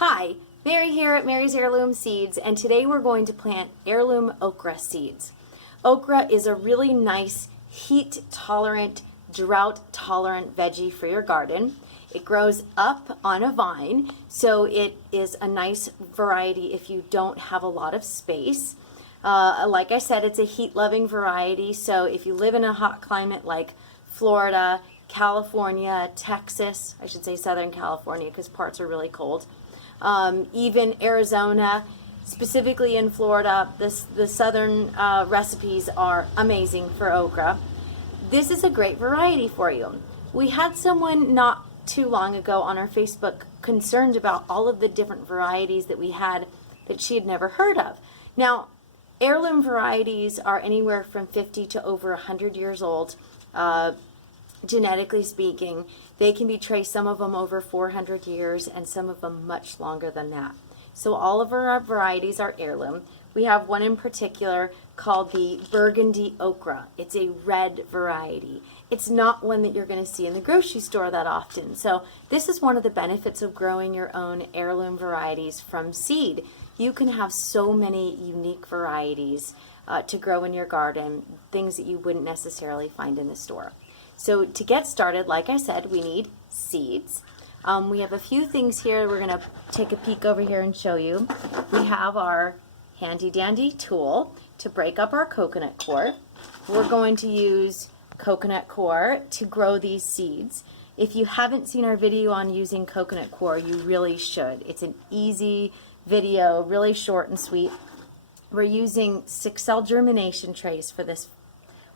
Hi, Mary here at Mary's Heirloom Seeds, and today we're going to plant heirloom okra seeds. Okra is a really nice heat-tolerant, drought-tolerant veggie for your garden. It grows up on a vine, so it is a nice variety if you don't have a lot of space. Like I said, it's a heat-loving variety, so if you live in a hot climate like Florida, California, Texas, I should say Southern California because parts are really cold, even Arizona, specifically in Florida, the southern recipes are amazing for okra. This is a great variety for you. We had someone not too long ago on our Facebook concerned about all of the different varieties that we had that she had never heard of. Now, heirloom varieties are anywhere from 50 to over 100 years old. Genetically speaking, they can be traced, some of them over 400 years and some of them much longer than that. So all of our varieties are heirloom. We have one in particular called the burgundy okra. It's a red variety. It's not one that you're going to see in the grocery store that often. So this is one of the benefits of growing your own heirloom varieties from seed. You can have so many unique varieties to grow in your garden, things that you wouldn't necessarily find in the store. So to get started, like I said, we need seeds. We have a few things here. We're going to take a peek over here and show you. We have our handy dandy tool to break up our coconut core. We're going to use coconut core to grow these seeds. If you haven't seen our video on using coconut core, you really should. It's an easy video, really short and sweet. We're using 6-cell germination trays for this.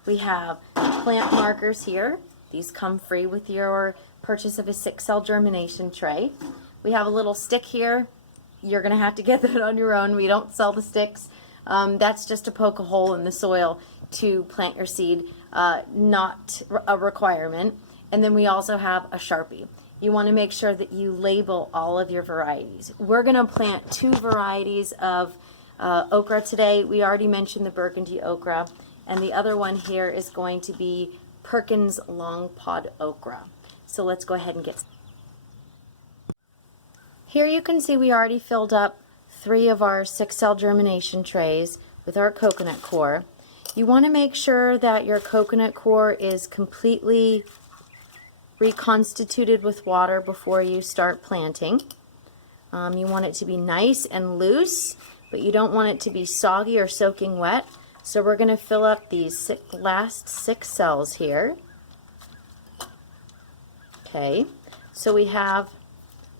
We have plant markers here. These come free with your purchase of a 6-cell germination tray. We have a little stick here. You're going to have to get that on your own. We don't sell the sticks. That's just to poke a hole in the soil to plant your seed, not a requirement. And then we also have a Sharpie. You want to make sure that you label all of your varieties. We're going to plant 2 varieties of okra today. We already mentioned the burgundy okra. And the other one here is going to be Perkins long pod okra. So let's go ahead and get started. Here you can see we already filled up 3 of our 6-cell germination trays with our coconut core. You want to make sure that your coconut core is completely reconstituted with water before you start planting. You want it to be nice and loose, but you don't want it to be soggy or soaking wet. So we're going to fill up these last 6 cells here. Okay, so we have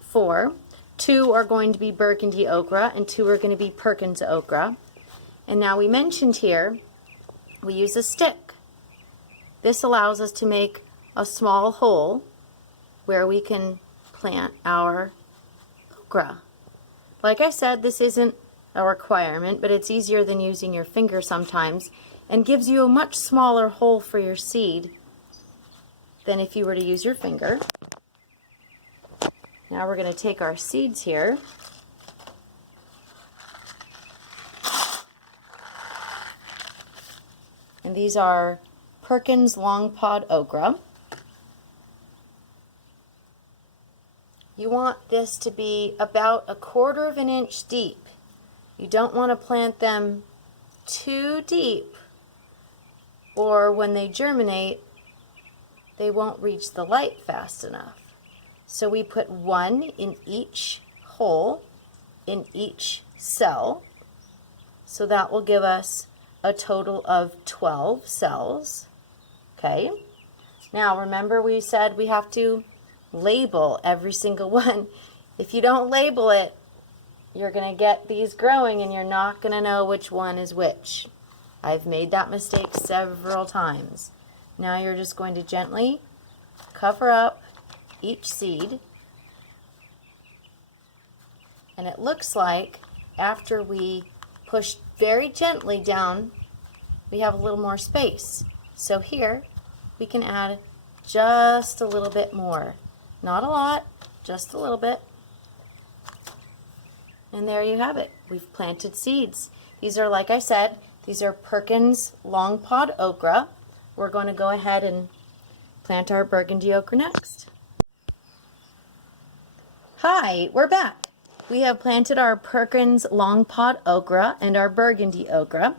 4. 2 are going to be burgundy okra and 2 are going to be Perkins okra. And now we mentioned here, we use a stick. This allows us to make a small hole where we can plant our okra. Like I said, this isn't a requirement, but it's easier than using your finger sometimes and gives you a much smaller hole for your seed than if you were to use your finger. Now we're going to take our seeds here and these are Perkins long pod okra. You want this to be about 1/4 of an inch deep. You don't want to plant them too deep, or when they germinate, they won't reach the light fast enough. So we put 1 in each hole, in each cell. So that will give us a total of 12 cells. Okay. Now remember we said we have to label every single one. If you don't label it, you're going to get these growing and you're not going to know which one is which. I've made that mistake several times. Now you're just going to gently cover up each seed. And it looks like after we push very gently down, we have a little more space. So here we can add just a little bit more. Not a lot, just a little bit. And there you have it. We've planted seeds. These are, like I said, these are Perkins long pod okra. We're going to go ahead and plant our burgundy okra next. Hi, we're back. We have planted our Perkins long pod okra and our burgundy okra.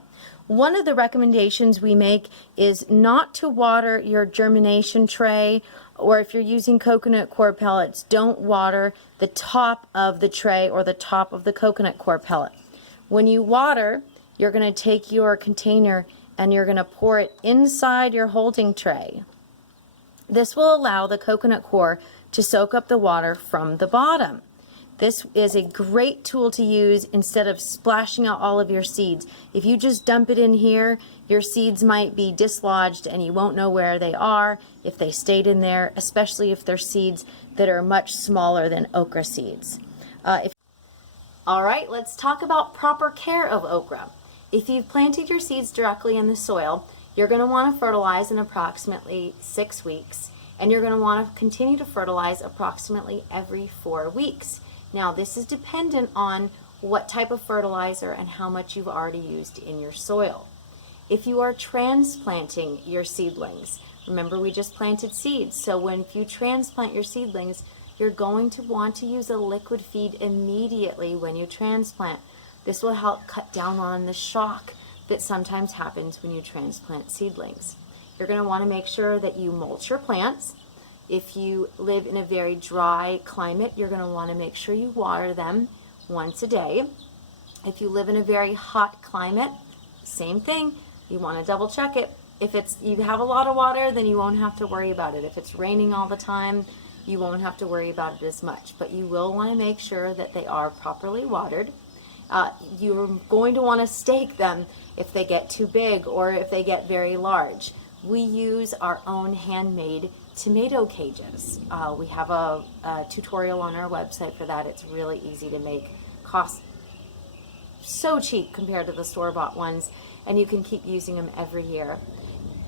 One of the recommendations we make is not to water your germination tray, or if you're using coconut coir pellets, don't water the top of the tray or the top of the coconut coir pellet. When you water, you're going to take your container and you're going to pour it inside your holding tray. This will allow the coconut coir to soak up the water from the bottom. This is a great tool to use instead of splashing out all of your seeds. If you just dump it in here, your seeds might be dislodged and you won't know where they are if they stayed in there, especially if they're seeds that are much smaller than okra seeds. All right, let's talk about proper care of okra. If you've planted your seeds directly in the soil, you're going to want to fertilize in approximately 6 weeks, and you're going to want to continue to fertilize approximately every 4 weeks. Now, this is dependent on what type of fertilizer and how much you've already used in your soil. If you are transplanting your seedlings, remember we just planted seeds, so when you transplant your seedlings, you're going to want to use a liquid feed immediately when you transplant. This will help cut down on the shock that sometimes happens when you transplant seedlings. You're going to want to make sure that you mulch your plants. If you live in a very dry climate, you're going to want to make sure you water them once a day. If you live in a very hot climate, same thing. You want to double check it. If you have a lot of water, then you won't have to worry about it. If it's raining all the time, you won't have to worry about it as much. But you will want to make sure that they are properly watered. You're going to want to stake them if they get too big or if they get very large. We use our own handmade tomato cages. We have a tutorial on our website for that. It's really easy to make, costs so cheap compared to the store-bought ones, and you can keep using them every year.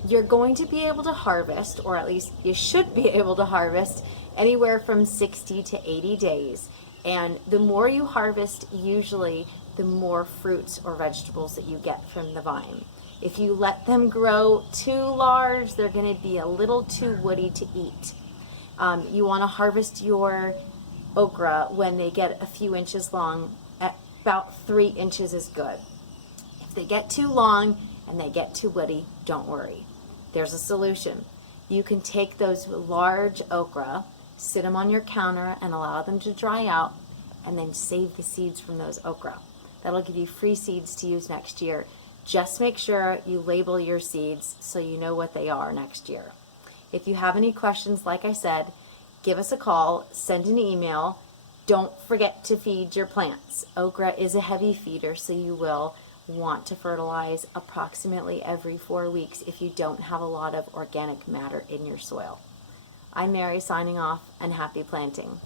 You're going to be able to harvest, or at least you should be able to harvest, anywhere from 60 to 80 days. And the more you harvest, usually the more fruits or vegetables that you get from the vine. If you let them grow too large, they're going to be a little too woody to eat. You want to harvest your okra when they get a few inches long. At about 3 inches is good. If they get too long and they get too woody, don't worry. There's a solution. You can take those large okra, sit them on your counter and allow them to dry out, and then save the seeds from those okra. That'll give you free seeds to use next year. Just make sure you label your seeds so you know what they are next year. If you have any questions, like I said, give us a call, send an email. Don't forget to feed your plants. Okra is a heavy feeder, so you will want to fertilize approximately every 4 weeks if you don't have a lot of organic matter in your soil. I'm Mary signing off, and happy planting.